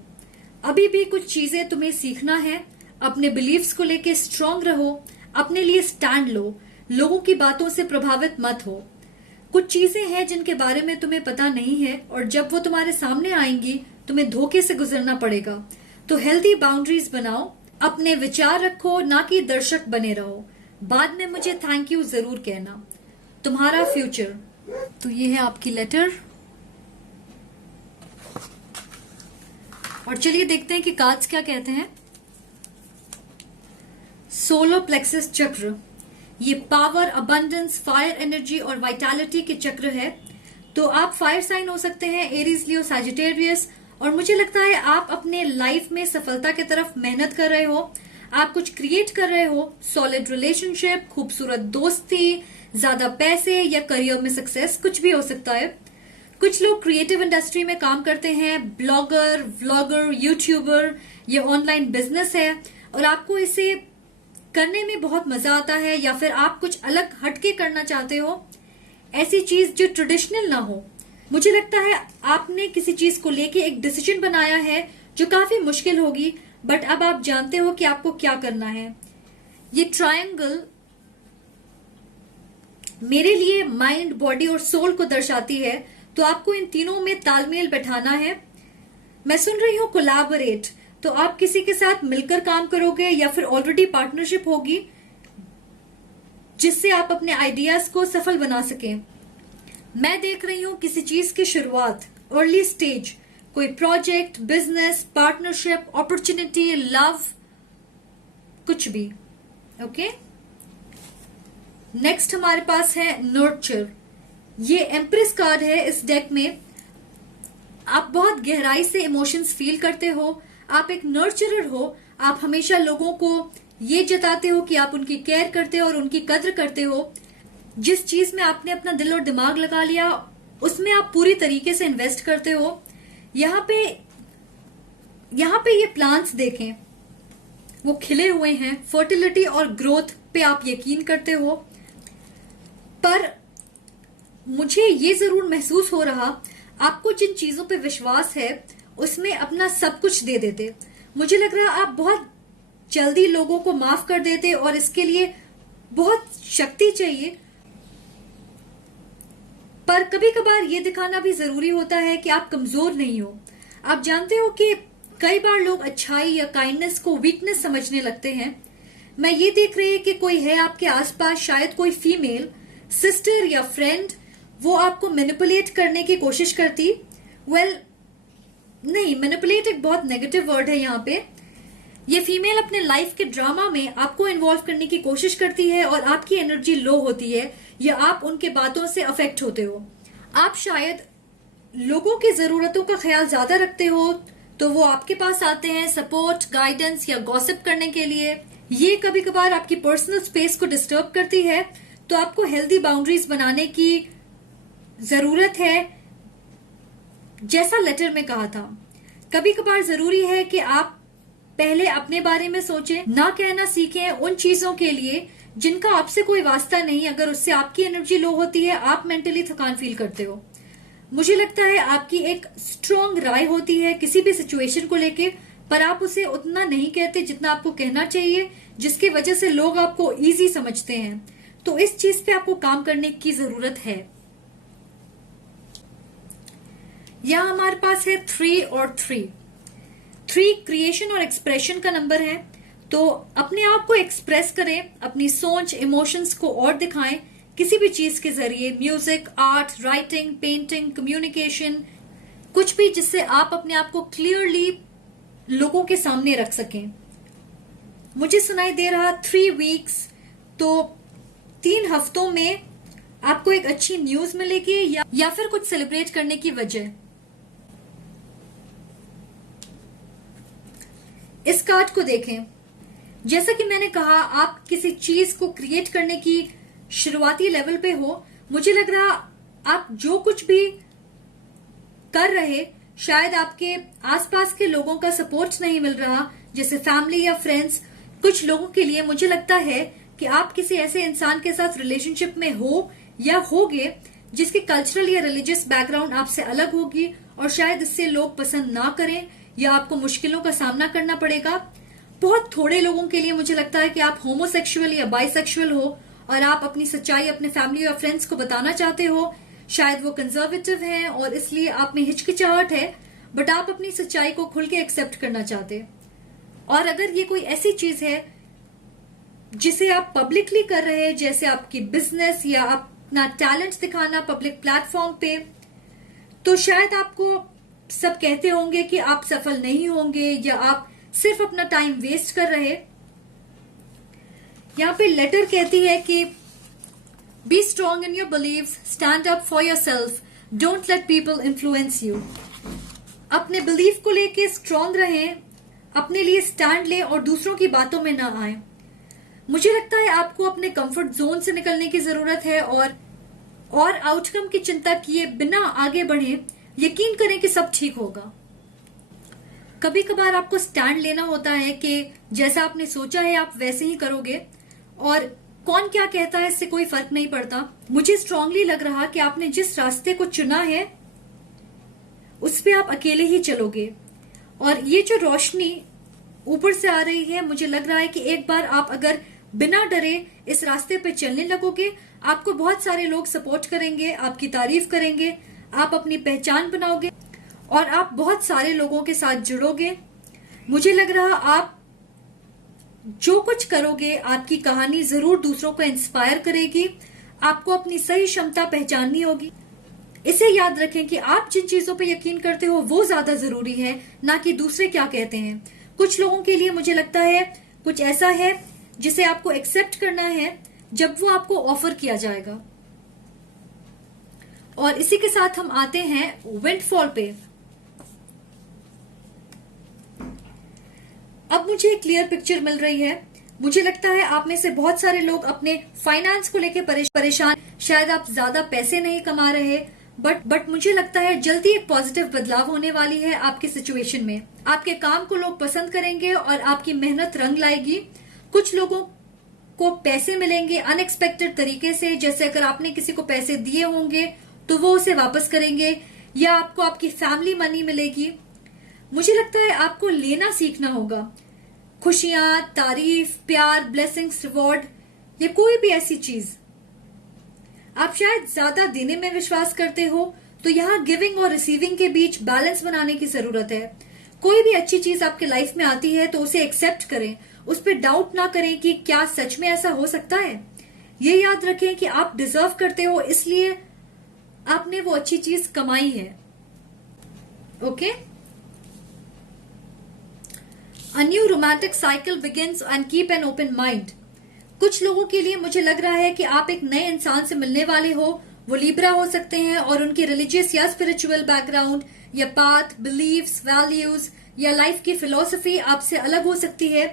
अभी भी कुछ चीजें तुम्हें सीखना है। अपने बिलीफ्स को लेके स्ट्रांग रहो, अपने लिए स्टैंड लो, लोगों की बातों से प्रभावित मत हो। कुछ चीजें हैं जिनके बारे में तुम्हें पता नहीं है और जब वो तुम्हारे सामने आएंगी तुम्हें धोखे से गुजरना पड़ेगा। तो हेल्दी बाउंड्रीज बनाओ, अपने विचार रखो, ना कि दर्शक बने रहो। बाद में मुझे थैंक यू जरूर कहना। तुम्हारा फ्यूचर। तो ये है आपकी लेटर। और चलिए देखते हैं कि कार्ड्स क्या कहते हैं। सोलर प्लेक्सस चक्र, ये पावर, अबंडेंस, फायर एनर्जी और वाइटैलिटी के चक्र है। तो आप फायर साइन हो सकते हैं, एरीज, लियो, सैजिटेरियस। और मुझे लगता है आप अपने लाइफ में सफलता की तरफ मेहनत कर रहे हो, आप कुछ क्रिएट कर रहे हो, सॉलिड रिलेशनशिप, खूबसूरत दोस्ती, ज्यादा पैसे या करियर में सक्सेस, कुछ भी हो सकता है। कुछ लोग क्रिएटिव इंडस्ट्री में काम करते हैं, ब्लॉगर, व्लॉगर, यूट्यूबर, ये ऑनलाइन बिजनेस है और आपको इसे करने में बहुत मजा आता है, या फिर आप कुछ अलग हटके करना चाहते हो, ऐसी चीज जो ट्रेडिशनल ना हो। मुझे लगता है आपने किसी चीज को लेके एक डिसीजन बनाया है जो काफी मुश्किल होगी, बट अब आप जानते हो कि आपको क्या करना है। ये ट्रायंगल मेरे लिए माइंड, बॉडी और सोल को दर्शाती है, तो आपको इन तीनों में तालमेल बैठाना है। मैं सुन रही हूं कोलैबोरेट, तो आप किसी के साथ मिलकर काम करोगे या फिर ऑलरेडी पार्टनरशिप होगी जिससे आप अपने आइडियाज को सफल बना सकें। मैं देख रही हूं किसी चीज की शुरुआत, अर्ली स्टेज, कोई project, business, partnership, opportunity, love, कुछ भी। ओके, नेक्स्ट हमारे पास है नर्चर। ये एम्प्रेस कार्ड है इस डेक में। आप बहुत गहराई से इमोशंस फील करते हो, आप एक नर्चरर हो, आप हमेशा लोगों को ये जताते हो कि आप उनकी केयर करते हो और उनकी कद्र करते हो। जिस चीज में आपने अपना दिल और दिमाग लगा लिया उसमें आप पूरी तरीके से इन्वेस्ट करते हो। यहाँ पे ये प्लांट्स देखें, वो खिले हुए हैं, फर्टिलिटी और ग्रोथ पे आप यकीन करते हो। पर मुझे ये जरूर महसूस हो रहा, आपको जिन चीजों पे विश्वास है उसमें अपना सब कुछ दे देते। मुझे लग रहा आप बहुत जल्दी लोगों को माफ कर देते और इसके लिए बहुत शक्ति चाहिए। पर कभी कभार ये दिखाना भी जरूरी होता है कि आप कमजोर नहीं हो। आप जानते हो कि कई बार लोग अच्छाई या काइंडनेस को वीकनेस समझने लगते हैं। मैं ये देख रही है कि कोई है आपके आसपास, शायद कोई फीमेल सिस्टर या फ्रेंड, वो आपको मैनिपुलेट करने की कोशिश करती। नहीं, मैनिपुलेट एक बहुत नेगेटिव वर्ड है यहाँ पे। ये फीमेल अपने लाइफ के ड्रामा में आपको इन्वॉल्व करने की कोशिश करती है और आपकी एनर्जी लो होती है या आप उनके बातों से अफेक्ट होते हो। आप शायद लोगों की जरूरतों का ख्याल ज्यादा रखते हो, तो वो आपके पास आते हैं सपोर्ट, गाइडेंस या गॉसिप करने के लिए। ये कभी कभार आपकी पर्सनल स्पेस को डिस्टर्ब करती है, तो आपको हेल्दी बाउंड्रीज बनाने की जरूरत है। जैसा लेटर में कहा था, कभी कभार जरूरी है कि आप पहले अपने बारे में सोचें, ना कहना सीखें उन चीजों के लिए जिनका आपसे कोई वास्ता नहीं। अगर उससे आपकी एनर्जी लो होती है, आप मेंटली थकान फील करते हो, मुझे लगता है आपकी एक स्ट्रॉन्ग राय होती है किसी भी सिचुएशन को लेके, पर आप उसे उतना नहीं कहते जितना आपको कहना चाहिए, जिसकी वजह से लोग आपको इजी समझते हैं। तो इस चीज पे आपको काम करने की जरूरत है। यहां हमारे पास है 3 और 3 क्रिएशन और एक्सप्रेशन का नंबर है। तो अपने आप को एक्सप्रेस करें, अपनी सोच, इमोशंस को और दिखाएं किसी भी चीज के जरिए, music, art, writing, painting, communication, कुछ भी जिससे आप अपने आप को क्लियरली लोगों के सामने रख सकें। मुझे सुनाई दे रहा 3 वीक्स, तो 3 हफ्तों में आपको एक अच्छी न्यूज मिलेगी या फिर कुछ सेलिब्रेट करने की वजह। इस कार्ड को देखें, जैसा कि मैंने कहा आप किसी चीज को क्रिएट करने की शुरुआती लेवल पे हो। मुझे लग रहा आप जो कुछ भी कर रहे, शायद आपके आसपास के लोगों का सपोर्ट नहीं मिल रहा, जैसे फैमिली या फ्रेंड्स। कुछ लोगों के लिए मुझे लगता है कि आप किसी ऐसे इंसान के साथ रिलेशनशिप में हो या होगे जिसकी कल्चरल या रिलीजियस बैकग्राउंड आपसे अलग होगी, और शायद इससे लोग पसंद ना करें या आपको मुश्किलों का सामना करना पड़ेगा। बहुत थोड़े लोगों के लिए मुझे लगता है कि आप होमोसेक्सुअल या बाइसेक्सुअल हो और आप अपनी सच्चाई अपने फैमिली और फ्रेंड्स को बताना चाहते हो। शायद वो कंजर्वेटिव हैं और इसलिए आप में हिचकिचाहट है, बट आप अपनी सच्चाई को खुल के एक्सेप्ट करना चाहते। और अगर ये कोई ऐसी चीज है जिसे आप पब्लिकली कर रहे हैं, जैसे आपकी बिजनेस या अपना टैलेंट दिखाना पब्लिक प्लेटफॉर्म पे, तो शायद आपको सब कहते होंगे कि आप सफल नहीं होंगे या आप सिर्फ अपना टाइम वेस्ट कर रहे। यहाँ पे लेटर कहती है कि be strong in your beliefs, stand up for yourself, don't let people influence you. अपने बिलीफ को लेके स्ट्रांग रहें, अपने लिए स्टैंड लें और दूसरों की बातों में ना आए। मुझे लगता है आपको अपने कंफर्ट जोन से निकलने की जरूरत है और आउटकम की चिंता किए बिना आगे बढ़ें। यकीन करें कि सब ठीक होगा। कभी कभार आपको स्टैंड लेना होता है कि जैसा आपने सोचा है आप वैसे ही करोगे और कौन क्या कहता है इससे कोई फर्क नहीं पड़ता। मुझे स्ट्रांगली लग रहा कि आपने जिस रास्ते को चुना है उस पे आप अकेले ही चलोगे और ये जो रोशनी ऊपर से आ रही है, मुझे लग रहा है कि एक बार आप अगर बिना डरे इस रास्ते पे चलने लगोगे, आपको बहुत सारे लोग सपोर्ट करेंगे, आपकी तारीफ करेंगे, आप अपनी पहचान बनाओगे और आप बहुत सारे लोगों के साथ जुड़ोगे। मुझे लग रहा आप जो कुछ करोगे आपकी कहानी जरूर दूसरों को इंस्पायर करेगी। आपको अपनी सही क्षमता पहचाननी होगी। इसे याद रखें कि आप जिन चीजों पे यकीन करते हो वो ज्यादा जरूरी है, ना कि दूसरे क्या कहते हैं। कुछ लोगों के लिए मुझे लगता है कुछ ऐसा है जिसे आपको एक्सेप्ट करना है जब वो आपको ऑफर किया जाएगा। और इसी के साथ हम आते हैं विंडफॉल पे। अब मुझे एक क्लियर पिक्चर मिल रही है। मुझे लगता है आप में से बहुत सारे लोग अपने फाइनेंस को लेकर परेशान, शायद आप ज्यादा पैसे नहीं कमा रहे, बट मुझे लगता है जल्दी एक पॉजिटिव बदलाव होने वाली है आपकी सिचुएशन में। आपके काम को लोग पसंद करेंगे और आपकी मेहनत रंग लाएगी। कुछ लोगों को पैसे मिलेंगे अनएक्सपेक्टेड तरीके से, जैसे अगर आपने किसी को पैसे दिए होंगे तो वो उसे वापस करेंगे, या आपको आपकी फैमिली मनी मिलेगी। मुझे लगता है आपको लेना सीखना होगा। खुशियां, तारीफ, प्यार, ब्लेसिंग्स, रिवॉर्ड, ये कोई भी ऐसी चीज। आप शायद ज्यादा देने में विश्वास करते हो, तो यहाँ गिविंग और रिसीविंग के बीच बैलेंस बनाने की जरूरत है। कोई भी अच्छी चीज आपके लाइफ में आती है तो उसे एक्सेप्ट करें, उस पर डाउट ना करें कि क्या सच में ऐसा हो सकता है। ये याद रखें कि आप डिजर्व करते हो, इसलिए आपने वो अच्छी चीज कमाई है। Okay? A new romantic cycle begins and keep an open mind. कुछ लोगों के लिए मुझे लग रहा है कि आप एक नए इंसान से मिलने वाले हो। वो लिब्रा हो सकते हैं और उनकी रिलीजियस या स्पिरिचुअल बैकग्राउंड या पाथ, बिलीव्स, वैल्यूज या लाइफ की फिलॉसफी आपसे अलग हो सकती है।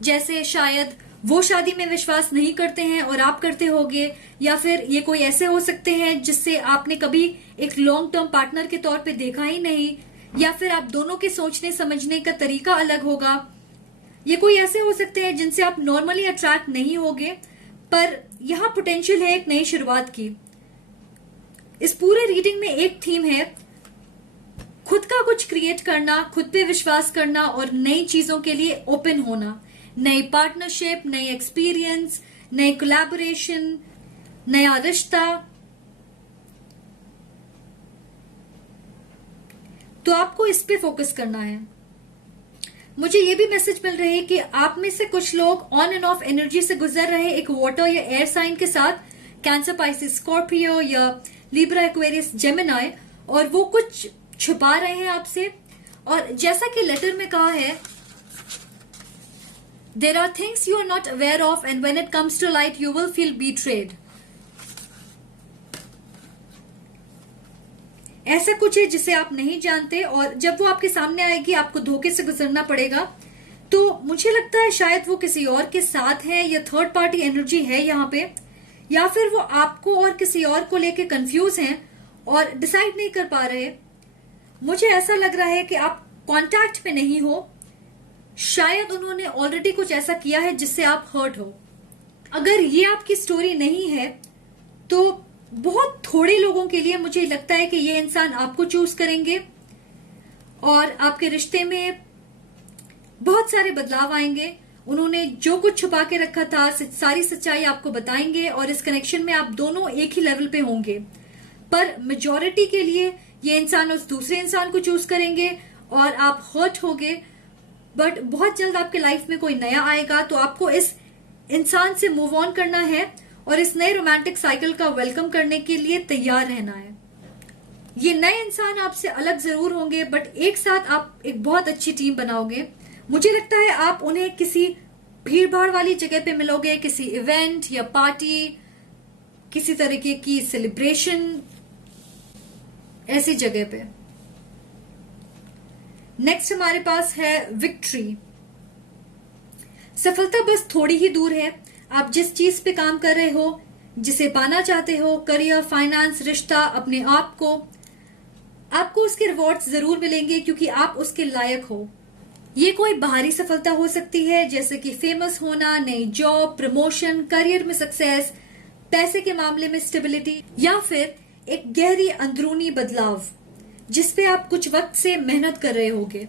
जैसे शायद वो शादी में विश्वास नहीं करते हैं और आप करते होगे, या फिर ये कोई ऐसे हो सकते हैं जिससे आपने कभी एक लॉन्ग टर्म पार्टनर के तौर पे देखा ही नहीं, या फिर आप दोनों के सोचने समझने का तरीका अलग होगा। ये कोई ऐसे हो सकते हैं जिनसे आप नॉर्मली अट्रैक्ट नहीं होगे, पर यहाँ पोटेंशियल है एक नई शुरुआत की। इस पूरे रीडिंग में एक थीम है खुद का कुछ क्रिएट करना, खुद पे विश्वास करना और नई चीजों के लिए ओपन होना। नई पार्टनरशिप, नई एक्सपीरियंस, नई कोलैबोरेशन, नया रिश्ता। तो आपको इस पे फोकस करना है। मुझे ये भी मैसेज मिल रही है कि आप में से कुछ लोग ऑन एंड ऑफ एनर्जी से गुजर रहे एक वाटर या एयर साइन के साथ, कैंसर, पाइसिस, स्कॉर्पियो या लिब्रा, एक्वेरियस, जेमिनाई, और वो कुछ छुपा रहे हैं आपसे। और जैसा कि लेटर में कहा है, there are things you are not aware of and when it comes to light you will feel betrayed. ऐसा कुछ है जिसे आप नहीं जानते और जब वो आपके सामने आएगी आपको धोखे से गुजरना पड़ेगा। तो मुझे लगता है शायद वो किसी और के साथ है या थर्ड पार्टी एनर्जी है यहाँ पे, या फिर वो आपको और किसी और को लेके कंफ्यूज हैं और डिसाइड नहीं कर पा रहे। मुझे ऐसा लग रहा है कि आप कांटेक्ट में नहीं हो। शायद उन्होंने ऑलरेडी कुछ ऐसा किया है जिससे आप हर्ट हो। अगर ये आपकी स्टोरी नहीं है तो बहुत थोड़े लोगों के लिए मुझे लगता है कि ये इंसान आपको चूज करेंगे और आपके रिश्ते में बहुत सारे बदलाव आएंगे। उन्होंने जो कुछ छुपा के रखा था सारी सच्चाई आपको बताएंगे और इस कनेक्शन में आप दोनों एक ही लेवल पे होंगे। पर मेजॉरिटी के लिए ये इंसान उस दूसरे इंसान को चूज करेंगे और आप हर्ट होगे। बट बहुत जल्द आपके लाइफ में कोई नया आएगा, तो आपको इस इंसान से मूव ऑन करना है और इस नए रोमांटिक साइकिल का वेलकम करने के लिए तैयार रहना है। ये नए इंसान आपसे अलग जरूर होंगे, बट एक साथ आप एक बहुत अच्छी टीम बनाओगे। मुझे लगता है आप उन्हें किसी भीड़ भाड़ वाली जगह पे मिलोगे, किसी इवेंट या पार्टी, किसी तरीके की सेलिब्रेशन, ऐसी जगह पे। नेक्स्ट हमारे पास है विक्ट्री। सफलता बस थोड़ी ही दूर है। आप जिस चीज पे काम कर रहे हो, जिसे पाना चाहते हो, करियर, फाइनेंस, रिश्ता, अपने आप को, आपको उसके रिवॉर्ड्स जरूर मिलेंगे क्योंकि आप उसके लायक हो। ये कोई बाहरी सफलता हो सकती है जैसे कि फेमस होना, नई जॉब, प्रमोशन, करियर में सक्सेस, पैसे के मामले में स्टेबिलिटी, या फिर एक गहरी अंदरूनी बदलाव जिसपे आप कुछ वक्त से मेहनत कर रहे होगे।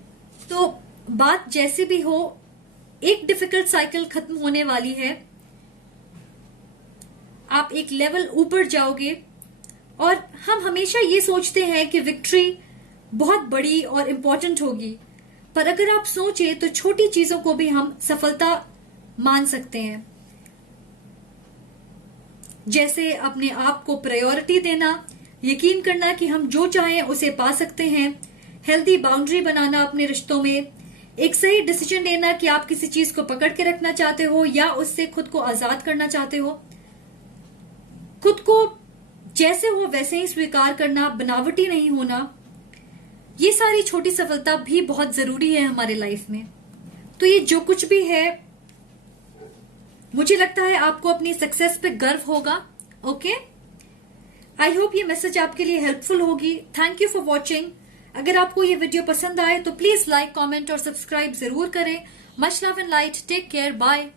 तो बात जैसे भी हो, एक डिफिकल्ट साइकिल खत्म होने वाली है। आप एक लेवल ऊपर जाओगे। और हम हमेशा ये सोचते हैं कि विक्ट्री बहुत बड़ी और इंपॉर्टेंट होगी, पर अगर आप सोचें तो छोटी चीजों को भी हम सफलता मान सकते हैं। जैसे अपने आप को प्रायोरिटी देना, यकीन करना कि हम जो चाहें उसे पा सकते हैं, हेल्दी बाउंड्री बनाना अपने रिश्तों में, एक सही डिसीजन लेना कि आप किसी चीज को पकड़ के रखना चाहते हो या उससे खुद को आजाद करना चाहते हो, खुद को जैसे हो वैसे ही स्वीकार करना, बनावटी नहीं होना। ये सारी छोटी सफलता भी बहुत जरूरी है हमारे लाइफ में। तो ये जो कुछ भी है, मुझे लगता है आपको अपनी सक्सेस पे गर्व होगा। ओके, आई होप ये मैसेज आपके लिए हेल्पफुल होगी। Thank you for watching. अगर आपको ये वीडियो पसंद आए तो प्लीज लाइक, कमेंट और सब्सक्राइब जरूर करें। Much love and light. Take care. Bye.